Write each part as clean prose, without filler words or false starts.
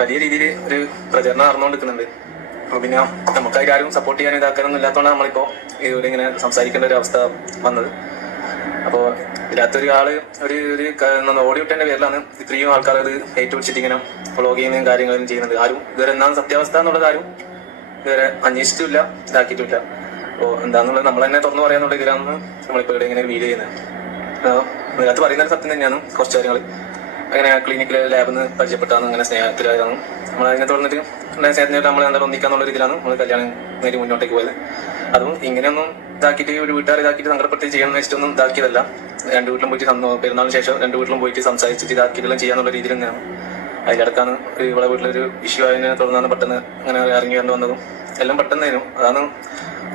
വലിയ രീതിയിൽ ഒരു പ്രചരണം നടന്നുകൊണ്ടിരിക്കുന്നുണ്ട്. അപ്പോൾ പിന്നെ നമുക്കായിട്ട് ആരും സപ്പോർട്ട് ചെയ്യാൻ ഇതാക്കാനൊന്നും ഇല്ലാത്തതുകൊണ്ടാണ് നമ്മളിപ്പോൾ ഇവിടെ ഇങ്ങനെ സംസാരിക്കേണ്ട ഒരു അവസ്ഥ വന്നത്. അപ്പോൾ ഇതിനകത്തൊരു ആള് ഒരു ഓഡിയോ ഇട്ടതിന്റെ പേരിലാണ് ഇത്രയും ആൾക്കാർ അത് ഏറ്റുപിടിച്ചിട്ട് ഇങ്ങനെ വ്ളോഗ് ചെയ്യുന്നതും കാര്യങ്ങളും ചെയ്യുന്നത്. ആരും ഇതുവരെ എന്താണ് സത്യാവസ്ഥ എന്നുള്ളത് ആരും ഇതുവരെ അന്വേഷിച്ചിട്ടില്ല, ഇതാക്കിയിട്ടില്ല. അപ്പോൾ എന്താണെന്നുള്ളത് നമ്മൾ തന്നെ തുറന്നു പറയാന്നുള്ള ഇതിലാണ് നമ്മളിപ്പോൾ ഇവിടെ ഇങ്ങനെ വീഡിയോ ചെയ്യുന്നത്. ഇതിനകത്ത് പറയുന്നത് സത്യം തന്നെയാണ്. കുറച്ച് കാര്യങ്ങൾ അങ്ങനെ ക്ലിനിക്കിലെ ലാബിൽ നിന്ന് പരിചയപ്പെട്ടാണ്, അങ്ങനെ സ്നേഹത്തിലായതാണ്. നമ്മൾ അതിനെ തുടർന്നിട്ട് സ്നേഹത്തിനായിട്ട് നമ്മൾ എന്തായാലും ഒന്നിക്കാന്നുള്ള ഇതിലാണ് നമ്മൾ കല്യാണം നേരി മുന്നോട്ടേക്ക് പോയത്. അതും ഇങ്ങനെയൊന്നും ഇതാക്കിയിട്ട് ഒരു വീട്ടുകാർ ഇതാക്കിയിട്ട് സങ്കടപ്പെട്ട് ചെയ്യാൻ വെച്ചിട്ടൊന്നും ഇതാക്കിയതല്ല. രണ്ട് വീട്ടിലും പോയിട്ട് പെരുന്നാളിന് ശേഷം രണ്ട് വീട്ടിലും പോയിട്ട് സംസാരിച്ചിട്ട് ഇതാക്കിയിട്ടെല്ലാം ചെയ്യാന്നുള്ള രീതിയിൽ തന്നെയാണ്. അതിലിടക്കാണ് ഇവിടെ വീട്ടിലൊരു ഇഷ്യൂ ആയതിനെ തുടർന്നാണ് പെട്ടെന്ന് അങ്ങനെ ഇറങ്ങി വരേണ്ടി വന്നതും എല്ലാം പെട്ടെന്നായിരുന്നു. അതാണ്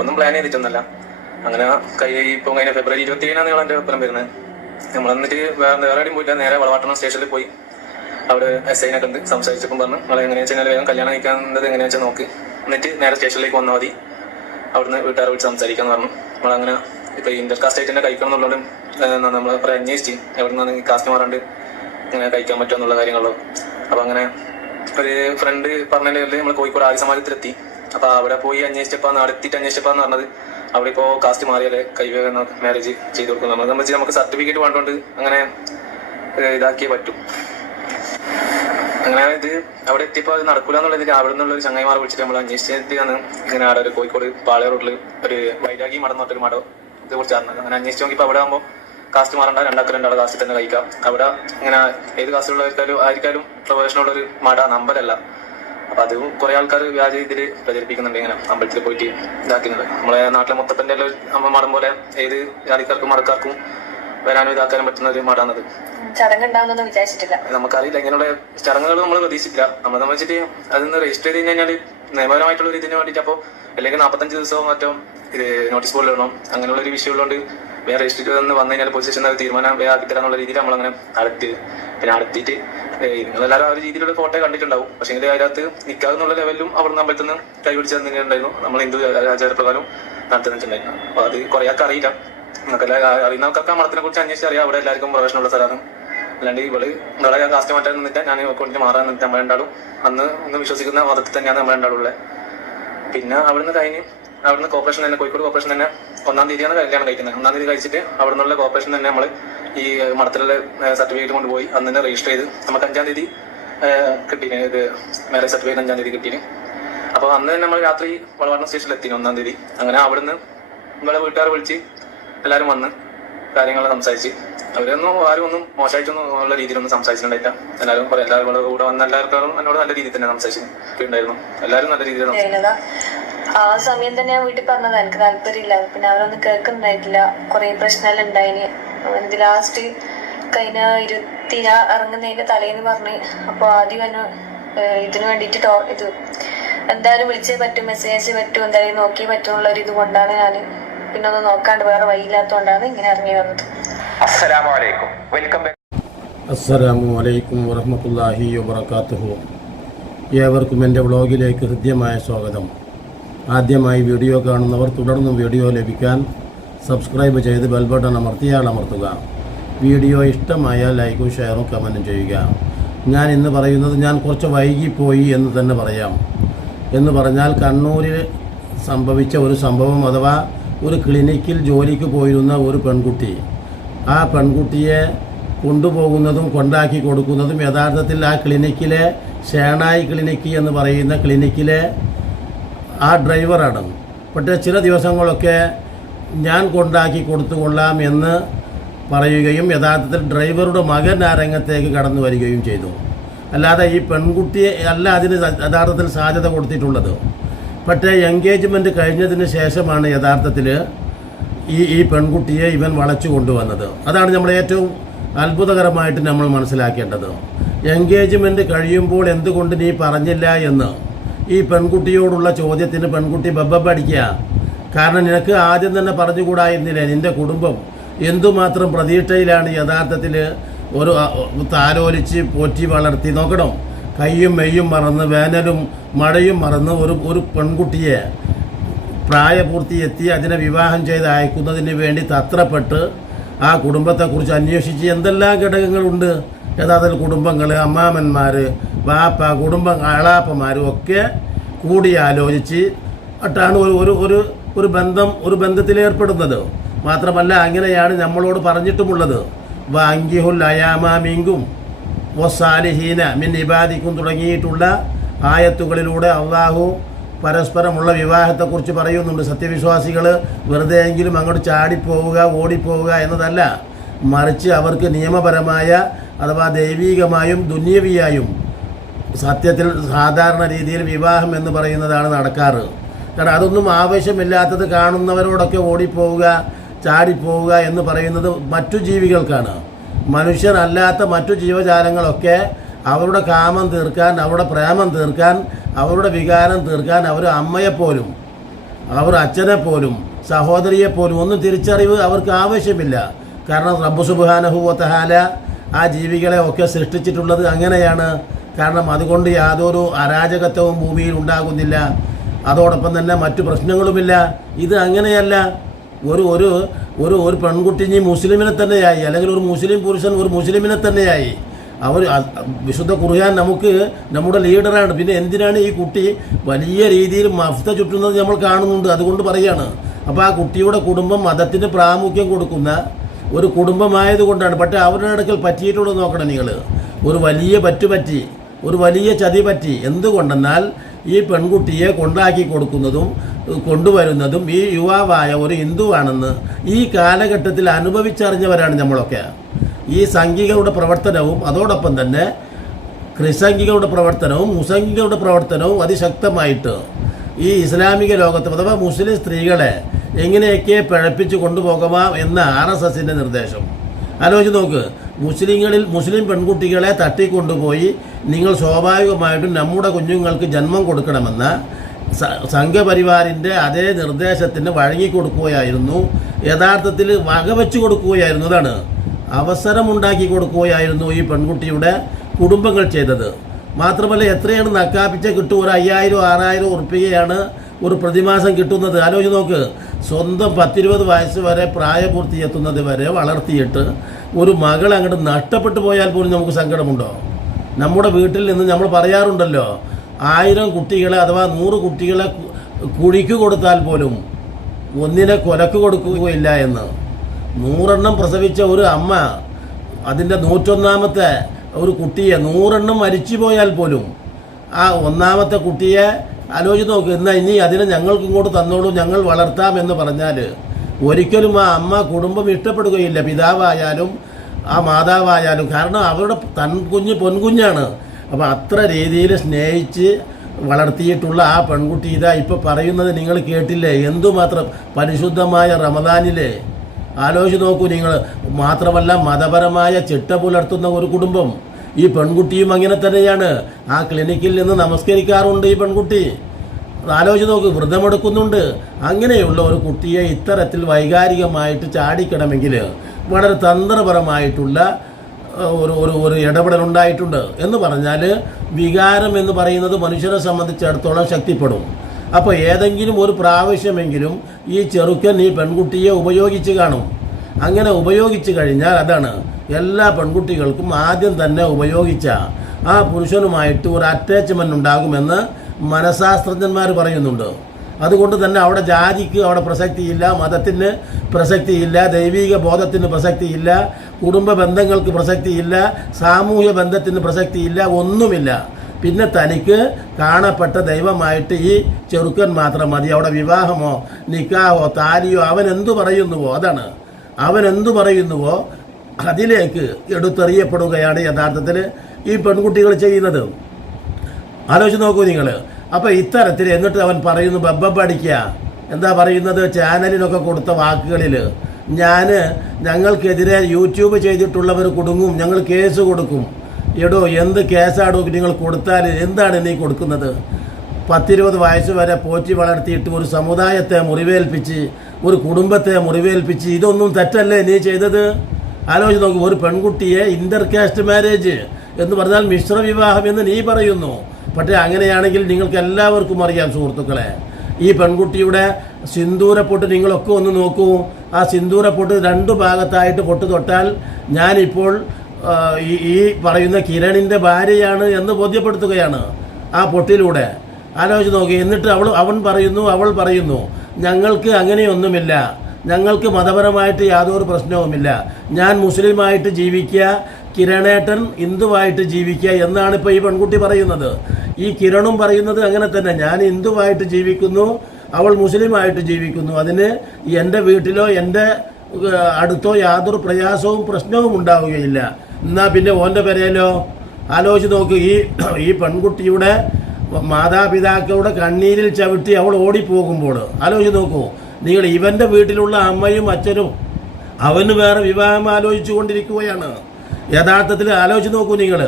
ഒന്നും പ്ലാൻ ചെയ്തിട്ടൊന്നല്ല. അങ്ങനെ ഇപ്പം കഴിഞ്ഞ ഫെബ്രുവരി 27 എൻ്റെ ഒപ്പം വരുന്നത്. നമ്മൾ എന്നിട്ട് വേറെ എവിടെയും പോയില്ല, നേരെ വളവാട്ടണം സ്റ്റേഷനിൽ പോയി അവിടെ SI-നെ കണ്ട് സംസാരിച്ചപ്പം പറഞ്ഞു, നമ്മൾ എങ്ങനെയാ വെച്ചാൽ വേഗം കല്യാണം കഴിക്കാവുന്നത് എങ്ങനെയാ വെച്ചാൽ നോക്ക്, എന്നിട്ട് നേരെ സ്റ്റേഷനിലേക്ക് വന്നാൽ മതി, അവിടുന്ന് വീട്ടുകാരെ വിളിച്ച് സംസാരിക്കാന്ന് പറഞ്ഞു. നമ്മളങ്ങനെ ഇപ്പൊ ഇന്റർകാസ്റ്റ് ആയിട്ട് തന്നെ കഴിക്കണം എന്നുള്ളത് നമ്മൾ കുറെ അന്വേഷിച്ച് എവിടെ നിന്നാണ് കാസ്റ്റ് മാറാണ്ട് ഇങ്ങനെ കഴിക്കാൻ പറ്റുമോ എന്നുള്ള കാര്യങ്ങളോ. അപ്പൊ അങ്ങനെ ഒരു ഫ്രണ്ട് പറഞ്ഞതിൽ നമ്മൾ കോഴിക്കോട് ആര്യ സമാജത്തിലെത്തി. അപ്പൊ അവിടെ പോയി അന്വേഷിച്ചപ്പോ നടത്തിയിട്ട് അന്വേഷിച്ചപ്പോന്ന് പറഞ്ഞത് അവിടെ ഇപ്പോൾ കാസ്റ്റ് മാറിയാലേ കൈവേഗം മാരേജ് ചെയ്ത് കൊടുക്കും. നമ്മളെ സംബന്ധിച്ച് നമുക്ക് സർട്ടിഫിക്കറ്റ് വേണ്ടോണ്ട് അങ്ങനെ ഇതാക്കിയേ പറ്റും. അങ്ങനെ ഇത് അവിടെ എത്തിയപ്പോൾ അത് നടക്കൂല എന്നുള്ളതിൽ അവിടെ നിന്നുള്ള ഒരു ചങ്ങായിമാരെ വിളിച്ചിട്ട് നമ്മൾ അന്വേഷിച്ചിട്ടാണ് ഇങ്ങനെ അവിടെ ഒരു കോഴിക്കോട് പാളയ റോഡിൽ ഒരു വൈരാഗി മഠം എന്നൊരു മഠം ഇതേ കുറിച്ച് അറിഞ്ഞത്. അങ്ങനെ അന്വേഷിച്ച് നോക്കിയപ്പോൾ അവിടെ ആകുമ്പോൾ കാസ്റ്റ് മാറണ്ട, രണ്ടാൾ കാസ്റ്റ് തന്നെ കഴിക്കാം. അവിടെ ഇങ്ങനെ ഏത് കാസ്റ്റുള്ളവർക്കാരും ആയിരിക്കാലും പ്രവേശനമുള്ളൊരു മഠ, നമ്പരല്ല. അപ്പൊ അത് കുറെ ആൾക്കാർ വ്യാജ ഇതിൽ പ്രചരിപ്പിക്കുന്നുണ്ട്. ഇങ്ങനെ അമ്പലത്തിൽ പോയിട്ട് ഇതാക്കുന്നത്. നമ്മളെ നാട്ടിലെ മൊത്തപ്പന്റെ എല്ലാം മഠം പോലെ ഏത് ജാതിക്കാർക്കും മടക്കാർക്കും വരാനും ഇതാക്കാനും പറ്റുന്ന ഒരു മഠാണത്. ചടങ്ങുണ്ടാവുന്നൊന്നും വിചാരിച്ചിട്ടില്ല. നമുക്കറിയില്ല, ഇങ്ങനെയുള്ള ചടങ്ങുകൾ നമ്മൾ പ്രതീക്ഷിച്ചില്ല. നമ്മളെ സംബന്ധിച്ചിട്ട് അതൊന്ന് രജിസ്റ്റർ ചെയ്ത് കഴിഞ്ഞാൽ നിയമപരമായിട്ടുള്ള ഒരു ഇതിന് വേണ്ടിയിട്ട് അപ്പോൾ അല്ലെങ്കിൽ 45 ദിവസവും മറ്റോ ഇത് നോട്ടീസ് ബോർഡിൽ ഇടണം. അങ്ങനെയുള്ള ഒരു വിഷയം ഉള്ളതുകൊണ്ട് വേറെ രജിസ്റ്റർ ചെയ്തെന്ന് വന്നു കഴിഞ്ഞാൽ പോലീസ് സ്റ്റേഷൻ തീരുമാനം ആക്കി തരാനുള്ള രീതിയിൽ നമ്മളങ്ങനെ നടത്തിയത്. പിന്നെ നടത്തിയിട്ട് നിങ്ങളെല്ലാവരും ആ ഒരു രീതിയിലുള്ള ഫോട്ടോ കണ്ടിട്ടുണ്ടാവും. പക്ഷേ എങ്കിൽ അതിനകത്ത് നിൽക്കാതെന്നുള്ള ലെവലിലും അവിടെ അമ്പലത്തിൽ നിന്ന് കൈപിടിച്ച് തന്നിട്ടുണ്ടായിരുന്നു. നമ്മൾ ഹിന്ദു ആചാരപ്രകാരം നടത്തുന്നുണ്ടായിരുന്നു. അപ്പൊ അത് കുറെ ആൾക്ക് അറിയില്ല. നമുക്കെല്ലാം അറിയുന്നവർക്കൊക്കെ ആ മഠത്തിനെ കുറിച്ച് അന്വേഷിച്ച് അറിയാം. അവിടെ എല്ലാവർക്കും പ്രവേശനമുള്ള സ്ഥലമാണ്. അല്ലാണ്ട് ഇവിടെ ഞാൻ കാസ്റ്റ് മാറ്റാൻ നിന്നിട്ട് ഞാൻ കൊണ്ട് മാറാൻ നിന്നിട്ട് നമ്മളെണ്ടാളും അന്ന് വിശ്വസിക്കുന്ന മതത്തിൽ തന്നെയാണ് നമ്മളെണ്ടാളുള്ളത്. പിന്നെ അവിടുന്ന് കോർപ്പറേഷൻ തന്നെ, കോഴിക്കോട് കോർപ്പറേഷൻ തന്നെ 1-ാം തീയതിയാണ് കല്യാണം കഴിക്കുന്നത്. 1-ാം തീയതി കഴിച്ചിട്ട് അവിടെ നിന്നുള്ള കോർപ്പറേഷൻ തന്നെ നമ്മൾ ഈ മഠത്തിലുള്ള സർട്ടിഫിക്കറ്റ് കൊണ്ടുപോയി അന്ന് തന്നെ രജിസ്റ്റർ ചെയ്ത് നമുക്ക് 5-ാം തീയതി കിട്ടീന്. ഇത് മാരേജ് സർട്ടിഫിക്കറ്റ് 5-ാം തീയതി കിട്ടീന്. അപ്പോൾ അന്ന് തന്നെ നമ്മൾ രാത്രി വളവാട്ടം സ്റ്റേഷനിൽ എത്തി 1-ാം തീയതി. അങ്ങനെ അവിടുന്ന് നമ്മളെ വീട്ടുകാരെ വിളിച്ച് എല്ലാവരും വന്ന് കാര്യങ്ങൾ സംസാരിച്ച് ആരും ഒന്നും മോശമായിട്ടൊന്നും ഉള്ള രീതിയിലൊന്നും സംസാരിച്ചിട്ടുണ്ടായില്ല. എല്ലാവരും കൂടെ വന്ന എല്ലാവർക്കും എന്നോട് നല്ല രീതിയിൽ തന്നെ സംസാരിച്ചിട്ടുണ്ടായിരുന്നു. എല്ലാവരും നല്ല രീതിയിൽ ആ സമയം തന്നെ ഞാൻ വീട്ടിൽ പറഞ്ഞത് എനിക്ക് താല്പര്യമില്ല. പിന്നെ അവരൊന്നും കേൾക്കുന്നുണ്ടായിട്ടില്ല. കുറെ പ്രശ്നമെല്ലാം ഉണ്ടായിന്. എനിക്ക് ലാസ്റ്റ് കഴിഞ്ഞ 20 ഇറങ്ങുന്നതിന്റെ തലേന്ന് പറഞ്ഞ്. അപ്പൊ ആദ്യം തന്നെ ഇതിനു വേണ്ടിട്ട് ഇത് എന്തായാലും വിളിച്ചേ പറ്റും, മെസ്സേജ് പറ്റും, എന്തായാലും നോക്കിയേ പറ്റുള്ള ഒരു ഇത് കൊണ്ടാണ് ഞാൻ പിന്നെ ഒന്നും നോക്കാണ്ട് വേറെ വഴിയില്ലാത്തതുകൊണ്ടാണ് ഇങ്ങനെ ഇറങ്ങി വന്നത്. അസ്സലാമു അലൈക്കും വറഹ്മത്തുള്ളാഹി വബറകാതുഹു. ഏവർക്കും എൻ്റെ വ്ളോഗിലേക്ക് ഹൃദ്യമായ സ്വാഗതം. ആദ്യമായി വീഡിയോ കാണുന്നവർ തുടർന്നും വീഡിയോ ലഭിക്കാൻ സബ്സ്ക്രൈബ് ചെയ്ത് ബെൽ ബട്ടൺ അമർത്തുക. വീഡിയോ ഇഷ്ടമായാൽ ലൈക്കും ഷെയറും കമൻറ്റും ചെയ്യുക. ഞാൻ ഇന്ന് പറയുന്നത് ഞാൻ കുറച്ച് വൈകിപ്പോയി എന്ന് തന്നെ പറയാം. എന്ന് പറഞ്ഞാൽ കണ്ണൂരിൽ സംഭവിച്ച ഒരു സംഭവം, അഥവാ ഒരു ക്ലിനിക്കിൽ ജോലിക്ക് പോയിരുന്ന ഒരു പെൺകുട്ടി, ആ പെൺകുട്ടിയെ കൊണ്ടുപോകുന്നതും കൊണ്ടാക്കി കൊടുക്കുന്നതും യഥാർത്ഥത്തിൽ ആ ക്ലിനിക്കിലെ ഷേണായി ക്ലിനിക്ക് എന്ന് പറയുന്ന ക്ലിനിക്കിലെ ആ ഡ്രൈവറാണ്. പക്ഷേ ചില ദിവസങ്ങളൊക്കെ ഞാൻ കൊണ്ടാക്കി കൊടുത്തുകൊള്ളാം എന്ന് പറയുകയും യഥാർത്ഥത്തിൽ ഡ്രൈവറുടെ മകൻ ആ രംഗത്തേക്ക് കടന്നു വരികയും ചെയ്തു. അല്ലാതെ ഈ പെൺകുട്ടിയെ അല്ല അതിന് യഥാർത്ഥത്തിൽ സാധ്യത കൊടുത്തിട്ടുള്ളത്. പക്ഷേ എൻഗേജ്മെൻറ്റ് കഴിഞ്ഞതിന് ശേഷമാണ് യഥാർത്ഥത്തിൽ ഈ പെൺകുട്ടിയെ ഇവൻ വളച്ചു കൊണ്ടുവന്നത്. അതാണ് നമ്മൾ ഏറ്റവും അത്ഭുതകരമായിട്ട് നമ്മൾ മനസ്സിലാക്കേണ്ടത്. എൻഗേജ്മെൻറ്റ് കഴിയുമ്പോൾ എന്തുകൊണ്ട് നീ പറഞ്ഞില്ല എന്ന് ഈ പെൺകുട്ടിയോടുള്ള ചോദ്യത്തിന് പെൺകുട്ടി ബബ്ബടിക്കുക. കാരണം നിനക്ക് ആദ്യം തന്നെ പറഞ്ഞുകൂടായിരുന്നില്ലേ? നിൻ്റെ കുടുംബം എന്തുമാത്രം പ്രതീക്ഷയിലാണ് യഥാർത്ഥത്തിൽ ഒരു താലോലിച്ച് പോറ്റി വളർത്തി. നോക്കണം, കയ്യും മെയ്യും മറന്ന് വേനലും മഴയും മറന്ന് ഒരു പെൺകുട്ടിയെ പ്രായപൂർത്തിയെത്തി അതിനെ വിവാഹം ചെയ്ത് അയക്കുന്നതിന് വേണ്ടി തത്രപ്പെട്ട് ആ കുടുംബത്തെക്കുറിച്ച് അന്വേഷിച്ച് എന്തെല്ലാം ഘടകങ്ങളുണ്ട് യഥാർത്ഥത്തിൽ കുടുംബങ്ങൾ, അമ്മാമന്മാർ, ബാപ്പ കുടുംബം ആളാപ്പന്മാരും ഒക്കെ കൂടിയാലോചിച്ച് ാണ് ഒരു ബന്ധത്തിലേർപ്പെടുന്നത്. മാത്രമല്ല അങ്ങനെയാണ് നമ്മളോട് പറഞ്ഞിട്ടുമുള്ളത്. വാങ്കിഹുൽ അയാമാമിങ്കും വസാലിഹീന മിൻ ഇബാദിക്കും തുടങ്ങിയിട്ടുള്ള ആയത്തുകളിലൂടെ അള്ളാഹു പരസ്പരമുള്ള വിവാഹത്തെക്കുറിച്ച് പറയുന്നുണ്ട്. സത്യവിശ്വാസികൾ വെറുതെയെങ്കിലും അങ്ങോട്ട് ചാടിപ്പോവുക ഓടിപ്പോവുക എന്നതല്ല, മറിച്ച് അവർക്ക് നിയമപരമായ അഥവാ ദൈവീകമായും ദുന്യവിയായും സത്യത്തിൽ സാധാരണ രീതിയിൽ വിവാഹം എന്ന് പറയുന്നതാണ് നടക്കാറ്. കാരണം അതൊന്നും ആവശ്യമില്ലാത്തത് കാണുന്നവരോടൊക്കെ ഓടിപ്പോവുക ചാടിപ്പോവുക എന്ന് പറയുന്നത് മറ്റു ജീവികൾക്കാണ്. മനുഷ്യരല്ലാത്ത മറ്റു ജീവജാലങ്ങളൊക്കെ അവരുടെ കാമം തീർക്കാൻ, അവരുടെ പ്രേമം തീർക്കാൻ, അവരുടെ വികാരം തീർക്കാൻ അവർ അമ്മയെപ്പോലും അവർ അച്ഛനെപ്പോലും സഹോദരിയെപ്പോലും ഒന്നും തിരിച്ചറിവ് അവർക്ക് ആവശ്യമില്ല. കാരണം റബ്ബ് സുബ്ഹാനഹു വ തആല ആ ജീവികളെ ഒക്കെ സൃഷ്ടിച്ചിട്ടുള്ളത് അങ്ങനെയാണ്. കാരണം അതുകൊണ്ട് യാതൊരു അരാജകത്വവും ഭൂമിയിൽ ഉണ്ടാകുന്നില്ല, അതോടൊപ്പം തന്നെ മറ്റു പ്രശ്നങ്ങളുമില്ല. ഇത് അങ്ങനെയല്ല. ഒരു ഒരു ഒരു ഒരു പെൺകുട്ടി ഇനി മുസ്ലിമിനെ തന്നെയായി, അല്ലെങ്കിൽ ഒരു മുസ്ലിം പുരുഷൻ ഒരു മുസ്ലിമിനെ തന്നെയായി. അവർ വിശുദ്ധ ഖുർആൻ നമുക്ക് നമ്മുടെ ലീഡറാണ്. പിന്നെ എന്തിനാണ് ഈ കുട്ടി വലിയ രീതിയിൽ മഫ്ത ചുറ്റുന്നത് നമ്മൾ കാണുന്നുണ്ട്. അതുകൊണ്ട് പറയാണ്. അപ്പോൾ ആ കുട്ടിയുടെ കുടുംബം മതത്തിന് പ്രാമുഖ്യം കൊടുക്കുന്ന ഒരു കുടുംബമായതുകൊണ്ടാണ്. പക്ഷേ അവരുടെ അടുക്കൽ പറ്റിയിട്ടുള്ളത് നോക്കണം നിങ്ങൾ. ഒരു വലിയ പറ്റി, ഒരു വലിയ ചതി പറ്റി. എന്തുകൊണ്ടെന്നാൽ ഈ പെൺകുട്ടിയെ കൊണ്ടാക്കി കൊടുക്കുന്നതും കൊണ്ടുവരുന്നതും ഈ യുവാവായ ഒരു ഹിന്ദുവാണെന്ന് ഈ കാലഘട്ടത്തിൽ അനുഭവിച്ചറിഞ്ഞവരാണ് നമ്മളൊക്കെ. ഈ സംഘികളുടെ പ്രവർത്തനവും അതോടൊപ്പം തന്നെ ക്രിസംഘികളുടെ പ്രവർത്തനവും മുസംഘികളുടെ പ്രവർത്തനവും അതിശക്തമായിട്ട് ഈ ഇസ്ലാമിക ലോകത്ത് അഥവാ മുസ്ലിം സ്ത്രീകളെ എങ്ങനെയൊക്കെ പിഴപ്പിച്ച് കൊണ്ടുപോകാം എന്ന RSSന്റെ നിർദ്ദേശം ആലോചിച്ച് നോക്ക്. മുസ്ലിം പെൺകുട്ടികളെ തട്ടിക്കൊണ്ടുപോയി നിങ്ങൾ സ്വാഭാവികമായിട്ടും നമ്മുടെ കുഞ്ഞുങ്ങൾക്ക് ജന്മം കൊടുക്കണമെന്ന സംഘപരിവാറിൻ്റെ അതേ നിർദ്ദേശത്തിന് വഴങ്ങിക്കൊടുക്കുകയായിരുന്നു. യഥാർത്ഥത്തിൽ വകവെച്ച് കൊടുക്കുകയായിരുന്നു. അതാണ് അവസരമുണ്ടാക്കി കൊടുക്കുകയായിരുന്നു ഈ പെൺകുട്ടിയുടെ കുടുംബങ്ങൾ ചെയ്തത്. മാത്രമല്ല എത്രയാണ് നക്കാപ്പിച്ച കിട്ടും? ഒരു 5000-6000 ഉറുപ്പികയാണ് ഒരു പ്രതിമാസം കിട്ടുന്നത്. ആലോചിച്ച് നോക്ക്. സ്വന്തം 10-20 വയസ്സ് വരെ പ്രായപൂർത്തി എത്തുന്നത് വരെ വളർത്തിയിട്ട് ഒരു മകൾ അങ്ങോട്ട് നഷ്ടപ്പെട്ടു പോയാൽ പോലും നമുക്ക് സങ്കടമുണ്ടോ? നമ്മുടെ വീട്ടിൽ നിന്ന് നമ്മൾ പറയാറുണ്ടല്ലോ, 1000 കുട്ടികളെ അഥവാ 100 കുട്ടികളെ കുഴിക്ക് കൊടുത്താൽ പോലും ഒന്നിനെ കൊലക്ക് കൊടുക്കുകയില്ല എന്ന്. 100 എണ്ണം പ്രസവിച്ച ഒരു അമ്മ അതിൻ്റെ 101ാമത്തെ ഒരു കുട്ടിയെ 100 എണ്ണം മരിച്ചു പോയാൽ പോലും ആ 1ാമത്തെ കുട്ടിയെ ആലോചിച്ച് നോക്ക്. എന്നാൽ ഇനി അതിനെ ഞങ്ങൾക്ക് ഇങ്ങോട്ട് തന്നോളൂ, ഞങ്ങൾ വളർത്താം എന്ന് പറഞ്ഞാൽ ഒരിക്കലും ആ അമ്മ കുടുംബം ഇഷ്ടപ്പെടുകയില്ല, പിതാവായാലും ആ മാതാവായാലും. കാരണം അവരുടെ പൊൻകുഞ്ഞാണ്. അപ്പോൾ അത്ര രീതിയിൽ സ്നേഹിച്ച് വളർത്തിയിട്ടുള്ള ആ പെൺകുട്ടി ഇതാ ഇപ്പോൾ പറയുന്നത് നിങ്ങൾ കേട്ടില്ലേ? എന്തുമാത്രം പരിശുദ്ധമായ റമദാനിലെ ആലോചിച്ച് നോക്കൂ നിങ്ങൾ. മാത്രമല്ല മതപരമായ ചിട്ട പുലർത്തുന്ന ഒരു കുടുംബം. ഈ പെൺകുട്ടിയും അങ്ങനെ തന്നെയാണ്. ആ ക്ലിനിക്കിൽ നിന്ന് നമസ്കരിക്കാറുണ്ട് ഈ പെൺകുട്ടി. ആലോചിച്ച് നോക്ക്, വ്രതമെടുക്കുന്നുണ്ട്. അങ്ങനെയുള്ള ഒരു കുട്ടിയെ ഇത്തരത്തിൽ വൈകാരികമായിട്ട് ചാടിക്കണമെങ്കിൽ വളരെ തന്ത്രപരമായിട്ടുള്ള ഒരു ഇടപെടലുണ്ടായിട്ടുണ്ട്. എന്ന് പറഞ്ഞാൽ വികാരം എന്ന് പറയുന്നത് മനുഷ്യനെ സംബന്ധിച്ചിടത്തോളം ശക്തിപ്പെടും. അപ്പോൾ ഏതെങ്കിലും ഒരു പ്രാവശ്യമെങ്കിലും ഈ ചെറുക്കൻ ഈ പെൺകുട്ടിയെ ഉപയോഗിച്ച് കാണും. അങ്ങനെ ഉപയോഗിച്ച് കഴിഞ്ഞാൽ അതാണ് എല്ലാ പെൺകുട്ടികൾക്കും ആദ്യം തന്നെ ഉപയോഗിച്ച ആ പുരുഷനുമായിട്ട് ഒരു അറ്റാച്ച്മെൻ്റ് ഉണ്ടാകുമെന്ന് മനഃശാസ്ത്രജ്ഞന്മാർ പറയുന്നുണ്ട്. അതുകൊണ്ട് തന്നെ അവിടെ ജാതിക്ക് അവിടെ പ്രസക്തിയില്ല, മതത്തിന് പ്രസക്തിയില്ല, ദൈവിക ബോധത്തിന് പ്രസക്തിയില്ല, കുടുംബ ബന്ധങ്ങൾക്ക് പ്രസക്തിയില്ല, സാമൂഹ്യ ബന്ധത്തിന് പ്രസക്തിയില്ല, ഒന്നുമില്ല. പിന്നെ തനിക്ക് കാണപ്പെട്ട ദൈവമായിട്ട് ഈ ചെറുക്കൻ മാത്രം മതി. അവിടെ വിവാഹമോ നിക്കാഹോ താലിയോ അവനെന്തു പറയുന്നുവോ അതാണ്. അവനെന്തു പറയുന്നുവോ അതിലേക്ക് എടുത്തെറിയപ്പെടുകയാണ് യഥാർത്ഥത്തിൽ ഈ പെൺകുട്ടികൾ ചെയ്യുന്നത്. ആലോചിച്ച് നോക്കൂ നിങ്ങൾ. അപ്പോൾ ഇത്തരത്തിൽ എന്നിട്ട് അവൻ പറയുന്നു ബബ്ബടിക്കുക. എന്താ പറയുന്നത്? ചാനലിനൊക്കെ കൊടുത്ത വാക്കുകളിൽ ഞങ്ങൾക്കെതിരെ യൂട്യൂബ് ചെയ്തിട്ടുള്ളവർ കുടുങ്ങും, ഞങ്ങൾ കേസ് കൊടുക്കും. എടോ എന്ത് കേസാടോ നിങ്ങൾ കൊടുത്താൽ? എന്താണ് നീ കൊടുക്കുന്നത്? 10-20 വയസ്സ് വരെ പോറ്റി വളർത്തിയിട്ട് ഒരു സമുദായത്തെ മുറിവേൽപ്പിച്ച് ഒരു കുടുംബത്തെ മുറിവേൽപ്പിച്ച് ഇതൊന്നും തെറ്റല്ലേ നീ ചെയ്തത്? ആലോചിച്ച് നോക്കും. ഒരു പെൺകുട്ടിയെ ഇന്റർകാസ്റ്റ് മാരേജ് എന്ന് പറഞ്ഞാൽ മിശ്ര വിവാഹം എന്ന് നീ പറയുന്നു. പക്ഷേ അങ്ങനെയാണെങ്കിൽ നിങ്ങൾക്ക് എല്ലാവർക്കും അറിയാം സുഹൃത്തുക്കളെ, ഈ പെൺകുട്ടിയുടെ സിന്ദൂരപ്പൊട്ട് നിങ്ങളൊക്കെ ഒന്ന് നോക്കൂ. ആ സിന്ദൂരപ്പൊട്ട് 2 ഭാഗത്തായിട്ട് പൊട്ട് തൊട്ടാൽ ഞാനിപ്പോൾ ഈ പറയുന്ന കിരണിൻ്റെ ഭാര്യയാണ് എന്ന് ബോധ്യപ്പെടുത്തുകയാണ് ആ പൊട്ടിലൂടെ. ആലോചിച്ച് നോക്കി. എന്നിട്ട് അവൾ പറയുന്നു ഞങ്ങൾക്ക് അങ്ങനെയൊന്നുമില്ല, ഞങ്ങൾക്ക് മതപരമായിട്ട് യാതൊരു പ്രശ്നവുമില്ല, ഞാൻ മുസ്ലിമായിട്ട് ജീവിക്കുക, കിരണേട്ടൻ ഹിന്ദുവായിട്ട് ജീവിക്കുക എന്നാണ് ഇപ്പോൾ ഈ പെൺകുട്ടി പറയുന്നത്. ഈ കിരണും പറയുന്നത് അങ്ങനെ തന്നെ, ഞാൻ ഹിന്ദുവായിട്ട് ജീവിക്കുന്നു, അവൾ മുസ്ലിമായിട്ട് ജീവിക്കുന്നു, അതിന് എൻ്റെ വീട്ടിലോ എൻ്റെ അടുത്തോ യാതൊരു പ്രയാസവും പ്രശ്നവും ഉണ്ടാവുകയില്ല. എന്നാൽ പിന്നെ ഓൻ്റെ പെരയിലോ? ആലോചിച്ച് നോക്ക്. ഈ പെൺകുട്ടിയുടെ മാതാപിതാക്കളുടെ കണ്ണീരിൽ ചവിട്ടി അവൾ ഓടിപ്പോകുമ്പോൾ ആലോചിച്ച് നോക്കൂ നിങ്ങൾ. ഇവൻ്റെ വീട്ടിലുള്ള അമ്മയും അച്ഛനും അവന് വേറെ വിവാഹം ആലോചിച്ചു കൊണ്ടിരിക്കുകയാണ്. യഥാർത്ഥത്തിൽ ആലോചിച്ച് നോക്കൂ നിങ്ങൾ.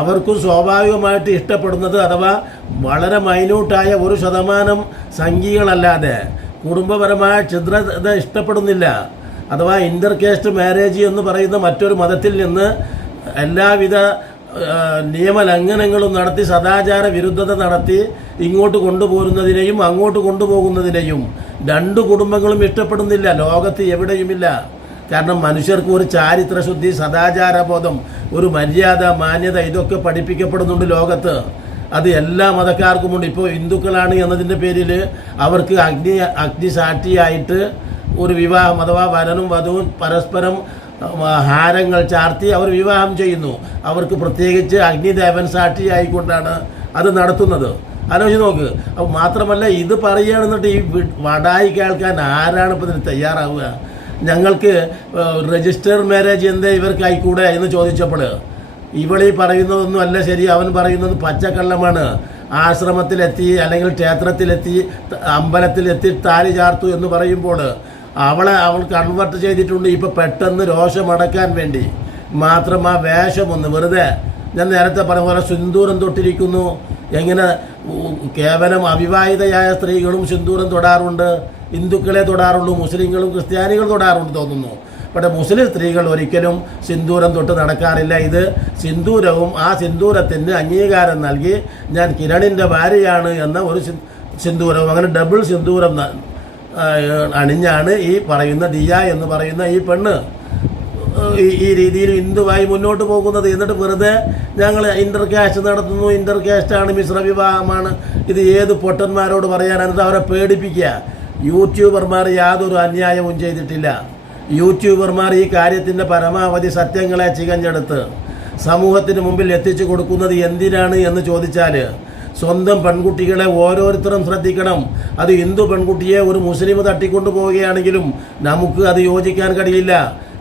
അവർക്കും സ്വാഭാവികമായിട്ട് ഇഷ്ടപ്പെടുന്നത് അഥവാ വളരെ മൈന്യൂട്ടായ 1% സംഖ്യകളല്ലാതെ കുടുംബപരമായ ഛിദ്രത ഇഷ്ടപ്പെടുന്നില്ല. അഥവാ ഇൻ്റർകാസ്റ്റ് മാരേജ് എന്ന് പറയുന്ന മറ്റൊരു മതത്തിൽ നിന്ന് എല്ലാവിധ നിയമലംഘനങ്ങളും നടത്തി സദാചാര വിരുദ്ധത നടത്തി ഇങ്ങോട്ട് കൊണ്ടുപോരുന്നതിനെയും അങ്ങോട്ട് കൊണ്ടുപോകുന്നതിനെയും രണ്ട് കുടുംബങ്ങളും ഇഷ്ടപ്പെടുന്നില്ല, ലോകത്ത് എവിടെയുമില്ല. കാരണം മനുഷ്യർക്ക് ഒരു ചാരിത്രശുദ്ധി, സദാചാരബോധം, ഒരു മര്യാദ, മാന്യത ഇതൊക്കെ പഠിപ്പിക്കപ്പെടുന്നുണ്ട് ലോകത്ത്. അത് എല്ലാ മതക്കാർക്കുമുണ്ട്. ഇപ്പോൾ ഹിന്ദുക്കളാണ് എന്നതിൻ്റെ പേരിൽ അവർക്ക് അഗ്നിസാക്ഷിയായിട്ട് ഒരു വിവാഹം അഥവാ വരനും വധുവും പരസ്പരം ഹാരങ്ങൾ ചാർത്തി അവർ വിവാഹം ചെയ്യുന്നു. അവർക്ക് പ്രത്യേകിച്ച് അഗ്നിദേവൻ സാക്ഷിയായിക്കൊണ്ടാണ് അത് നടത്തുന്നത്. ആലോചിച്ച് നോക്ക്. അപ്പോൾ മാത്രമല്ല ഇത് പറയുകയാണെന്നിട്ട് ഈ വടായി കേൾക്കാൻ ആരാണ് ഇപ്പോൾ ഇതിന് തയ്യാറാവുക? ഞങ്ങൾക്ക് രജിസ്റ്റർ മാരേജ് എന്തേ ഇവർക്ക് ആയിക്കൂടെ എന്ന് ചോദിച്ചപ്പോൾ ഇവളീ പറയുന്നതൊന്നും അല്ല ശരി, അവൻ പറയുന്നത് പച്ചക്കള്ളമാണ്. ആശ്രമത്തിലെത്തി അല്ലെങ്കിൽ ക്ഷേത്രത്തിലെത്തി അമ്പലത്തിലെത്തി താലി ചാർത്തു എന്ന് പറയുമ്പോൾ അവൾ കൺവെർട്ട് ചെയ്തിട്ടുണ്ട്. ഇപ്പോൾ പെട്ടെന്ന് രോഷമടക്കാൻ വേണ്ടി മാത്രം ആ വേഷമൊന്ന് വെറുതെ, ഞാൻ നേരത്തെ പറഞ്ഞ പോലെ സിന്ദൂരം തൊട്ടിരിക്കുന്നു. എങ്ങനെ കേവലം അവിവാഹിതയായ സ്ത്രീകളും സിന്ദൂരം തൊടാറുണ്ട്, ഹിന്ദുക്കളെ തൊടാറുള്ളൂ, മുസ്ലിങ്ങളും ക്രിസ്ത്യാനികൾ തൊടാറുണ്ട് തോന്നുന്നു. പക്ഷേ മുസ്ലിം സ്ത്രീകൾ ഒരിക്കലും സിന്ദൂരം തൊട്ട് നടക്കാറില്ല. ഇത് സിന്ദൂരവും ആ സിന്ദൂരത്തിന് അംഗീകാരം നൽകി ഞാൻ കിരണിൻ്റെ ഭാര്യയാണ് എന്ന ഒരു സിന്ദൂരവും, അങ്ങനെ ഡബിൾ സിന്ദൂരം അണിഞ്ഞാണ് ഈ പറയുന്ന ദിയ എന്ന് പറയുന്ന ഈ പെണ്ണ് ഈ രീതിയിൽ ഹിന്ദുവായി മുന്നോട്ട് പോകുന്നത്. എന്നിട്ട് വെറുതെ ഞങ്ങൾ ഇൻ്റർകാസ്റ്റ് നടത്തുന്നു, ഇൻ്റർകാസ്റ്റാണ്, മിശ്ര വിവാഹമാണ്, ഇത് ഏത് പൊട്ടന്മാരോട് പറയാനാണ്? എന്നിട്ട് അവരെ പേടിപ്പിക്കുക. യൂട്യൂബർമാർ യാതൊരു അന്യായവും ചെയ്തിട്ടില്ല. യൂട്യൂബർമാർ ഈ കാര്യത്തിൻ്റെ പരമാവധി സത്യങ്ങളെ ചികഞ്ഞെടുത്ത് സമൂഹത്തിന് മുമ്പിൽ എത്തിച്ചു കൊടുക്കുന്നത് എന്തിനാണ് എന്ന് ചോദിച്ചാൽ സ്വന്തം പെൺകുട്ടികളെ ഓരോരുത്തരും ശ്രദ്ധിക്കണം. അത് ഹിന്ദു പെൺകുട്ടിയെ ഒരു മുസ്ലിം തട്ടിക്കൊണ്ടു പോവുകയാണെങ്കിലും നമുക്ക് അത് യോജിക്കാൻ കഴിയില്ല.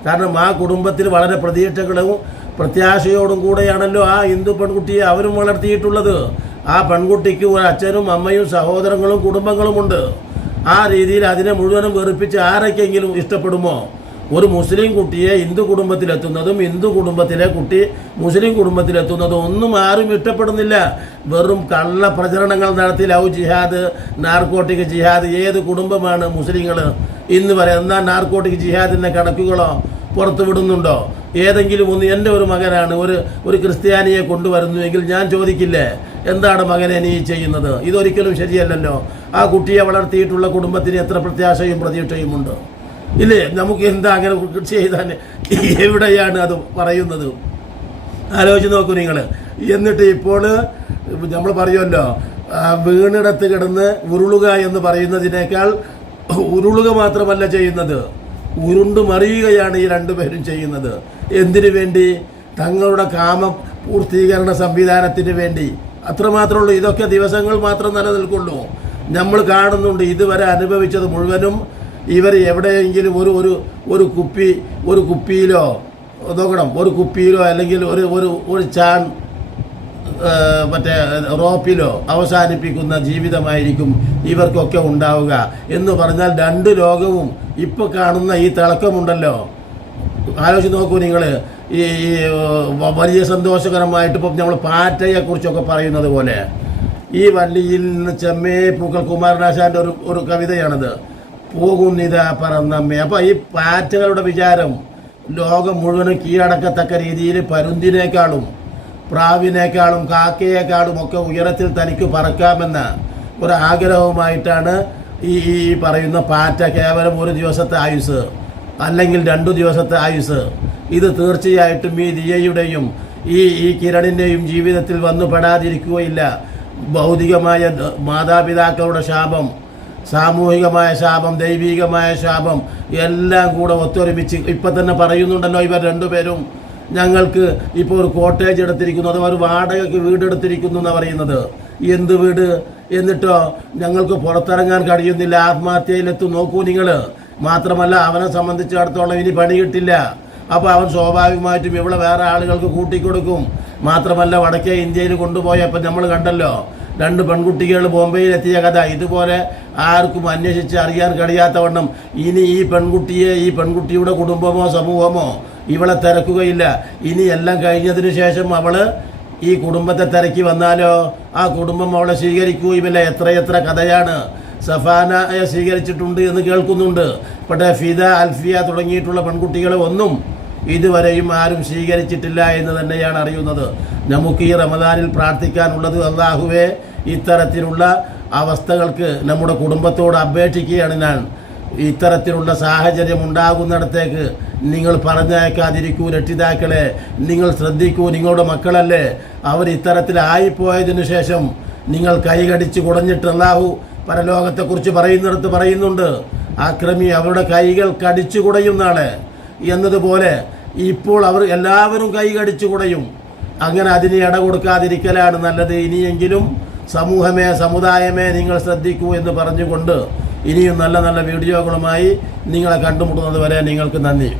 കാരണം ആ കുടുംബത്തിൽ വളരെ പ്രതീക്ഷകളും പ്രത്യാശയോടും കൂടെയാണല്ലോ ആ ഹിന്ദു പെൺകുട്ടിയെ അവരും വളർത്തിയിട്ടുള്ളത്. ആ പെൺകുട്ടിക്ക് ഒരു അച്ഛനും അമ്മയും സഹോദരങ്ങളും കുടുംബങ്ങളുമുണ്ട്. ആ രീതിയിൽ അതിനെ മുഴുവനും വെറുപ്പിച്ച് ആരൊക്കെങ്കിലും ഇഷ്ടപ്പെടുമോ? ഒരു മുസ്ലിം കുട്ടിയെ ഹിന്ദു കുടുംബത്തിലെത്തുന്നതും ഹിന്ദു കുടുംബത്തിലെ കുട്ടി മുസ്ലിം കുടുംബത്തിലെത്തുന്നതും ഒന്നും ആരും ഇഷ്ടപ്പെടുന്നില്ല. വെറും കള്ള പ്രചരണങ്ങൾ നടത്തി ലവ് ജിഹാദ്, നാർക്കോട്ടിക് ജിഹാദ്. ഏത് കുടുംബമാണ് മുസ്ലിങ്ങൾ ഇന്ന് വരെ എന്നാ നാർക്കോട്ടിക് ജിഹാദിൻ്റെ കണക്കുകളോ പുറത്തു വിടുന്നുണ്ടോ? ഏതെങ്കിലും ഒന്ന്? എൻ്റെ ഒരു മകനാണ് ഒരു ക്രിസ്ത്യാനിയെ കൊണ്ടുവരുന്നുവെങ്കിൽ ഞാൻ ചോദിക്കില്ലേ, എന്താണ് മകനെ നീ ചെയ്യുന്നത്? ഇതൊരിക്കലും ശരിയല്ലല്ലോ. ആ കുട്ടിയെ വളർത്തിയിട്ടുള്ള കുടുംബത്തിന് എത്ര പ്രത്യാശയും പ്രതീക്ഷയുമുണ്ട് ഇല്ലേ? നമുക്ക് എന്താ അങ്ങനെ ചെയ്താൽ എവിടെയാണ് അത് പറയുന്നത്? ആലോചിച്ച് നോക്കൂ നിങ്ങൾ. എന്നിട്ട് ഇപ്പോൾ നമ്മൾ പറയുമല്ലോ, വീണിടത്ത് കിടന്ന് ഉരുളുക എന്ന് പറയുന്നതിനേക്കാൾ ഉരുളുക മാത്രമല്ല ചെയ്യുന്നത്, ഉരുണ്ടു മറിയുകയാണ് ഈ രണ്ടുപേരും ചെയ്യുന്നത്. എന്തിനു വേണ്ടി? തങ്ങളുടെ കാമ പൂർത്തീകരണ സംവിധാനത്തിന് വേണ്ടി. അത്രമാത്രമുള്ളൂ. ഇതൊക്കെ ദിവസങ്ങൾ മാത്രം നിലനിൽക്കുള്ളൂ. നമ്മൾ കാണുന്നുണ്ട് ഇതുവരെ അനുഭവിച്ചത് മുഴുവനും. ഇവർ എവിടെയെങ്കിലും ഒരു കുപ്പിയിലോ നോക്കണം, ഒരു കുപ്പിയിലോ അല്ലെങ്കിൽ ഒരു ചാൺ മറ്റേ റോപ്പിലോ അവസാനിപ്പിക്കുന്ന ജീവിതമായിരിക്കും ഇവർക്കൊക്കെ ഉണ്ടാവുക. എന്ന് പറഞ്ഞാൽ രണ്ട് ലോകവും ഇപ്പോൾ കാണുന്ന ഈ തിളക്കമുണ്ടല്ലോ, ആലോചിച്ച് നോക്കൂ നിങ്ങൾ. ഈ വലിയ സന്തോഷകരമായിട്ട് ഇപ്പം നമ്മൾ പാറ്റയെക്കുറിച്ചൊക്കെ പറയുന്നത് പോലെ ഈ വള്ളിയിൽ നിന്ന് ചെമ്മേ പൂക്കൾ, കുമാരനാശാൻ്റെ ഒരു കവിതയാണത്. പോകുന്നിതാ പറന്നമ്മേ. അപ്പോൾ ഈ പാറ്റകളുടെ വിചാരം ലോകം മുഴുവനും കീഴടക്കത്തക്ക രീതിയിൽ പരുന്തിനേക്കാളും പ്രാവിനേക്കാളും കാക്കയേക്കാളും ഒക്കെ ഉയരത്തിൽ തനിക്ക് പറക്കാമെന്ന ഒരു ആഗ്രഹവുമായിട്ടാണ് ഈ പറയുന്ന പാറ്റ. കേവലം ഒരു ദിവസത്തെ ആയുസ്. അല്ലെങ്കിൽ 2 ദിവസത്തെ ആയുസ്. ഇത് തീർച്ചയായിട്ടും ഈ ദിയയുടെയും ഈ കിരണിൻ്റെയും ജീവിതത്തിൽ വന്നു പെടാതിരിക്കുകയില്ല. ഭൗതികമായ മാതാപിതാക്കളുടെ ശാപം, സാമൂഹികമായ ശാപം, ദൈവികമായ ശാപം എല്ലാം കൂടെ ഒത്തൊരുമിച്ച് ഇപ്പം തന്നെ പറയുന്നുണ്ടല്ലോ ഇവർ രണ്ടുപേരും. ഞങ്ങൾക്ക് ഇപ്പോൾ ഒരു കോട്ടേജ് എടുത്തിരിക്കുന്നു, അഥവാ ഒരു വാടകയ്ക്ക് വീടെടുത്തിരിക്കുന്നു എന്നാണ് പറയുന്നത്. എന്ത് വീട്? എന്നിട്ടോ ഞങ്ങൾക്ക് പുറത്തിറങ്ങാൻ കഴിയുന്നില്ല, ആത്മഹത്യയിലെത്തും. നോക്കൂ നിങ്ങൾ. മാത്രമല്ല അവനെ സംബന്ധിച്ചിടത്തോളം ഇനി പണി കിട്ടില്ല. അപ്പോൾ അവൻ സ്വാഭാവികമായിട്ടും ഇവിടെ വേറെ ആളുകൾക്ക് കൂട്ടിക്കൊടുക്കും. മാത്രമല്ല വടക്കേ ഇന്ത്യയിൽ കൊണ്ടുപോയപ്പോൾ നമ്മൾ കണ്ടല്ലോ 2 പെൺകുട്ടികൾ ബോംബെയിലെത്തിയ കഥ. ഇതുപോലെ ആർക്കും അന്വേഷിച്ച് അറിയാൻ കഴിയാത്തവണ്ണം ഇനി ഈ പെൺകുട്ടിയുടെ കുടുംബമോ സമൂഹമോ ഇവളെ തിരക്കുകയില്ല. ഇനി എല്ലാം കഴിഞ്ഞതിന് ശേഷം അവള് ഈ കുടുംബത്തെ തിരക്കി വന്നാലോ ആ കുടുംബം അവളെ സ്വീകരിക്കുകയുമില്ല. എത്രയെത്ര കഥയാണ്. സഫാനയെ സ്വീകരിച്ചിട്ടുണ്ട് എന്ന് കേൾക്കുന്നുണ്ട്. പക്ഷേ ഫിദ, അൽഫിയ തുടങ്ങിയിട്ടുള്ള പെൺകുട്ടികളെ ഒന്നും ഇതുവരെയും ആരും സ്വീകരിച്ചിട്ടില്ല എന്ന് തന്നെയാണ് അറിയുന്നത്. നമുക്ക് ഈ റമദാനിൽ പ്രാർത്ഥിക്കാനുള്ളത്, അല്ലാഹുവേ ഇത്തരത്തിലുള്ള അവസ്ഥകൾക്ക് നമ്മുടെ കുടുംബത്തോട് അപേക്ഷിക്കുകയാണ് ഞാൻ. ഇത്തരത്തിലുള്ള സാഹചര്യം ഉണ്ടാകുന്നിടത്തേക്ക് നിങ്ങൾ പറഞ്ഞയക്കാതിരിക്കൂ രക്ഷിതാക്കളെ. നിങ്ങൾ ശ്രദ്ധിക്കൂ, നിങ്ങളുടെ മക്കളല്ലേ അവർ ഇത്തരത്തിലായിപ്പോയതിനു ശേഷം നിങ്ങൾ കൈകടിച്ച് കുടഞ്ഞിട്ട് അല്ലാഹു പരലോകത്തെക്കുറിച്ച് പറയുന്നിടത്ത് പറയുന്നുണ്ട്, ആക്രമി അവരുടെ കൈകൾ കടിച്ചു കുടയുന്നാണ് എന്നതുപോലെ ഇപ്പോൾ അവർ എല്ലാവരും കൈ കടിച്ചു കുടയും. അങ്ങനെ അതിന് ഇട കൊടുക്കാതിരിക്കലാണ് നല്ലത്. ഇനിയെങ്കിലും സമൂഹമേ, സമുദായമേ നിങ്ങൾ ശ്രദ്ധിക്കൂ എന്ന് പറഞ്ഞുകൊണ്ട് ഇനിയും നല്ല നല്ല വീഡിയോകളുമായി നിങ്ങളെ കണ്ടുമുട്ടുന്നത് വരെ നിങ്ങൾക്ക് നന്ദി.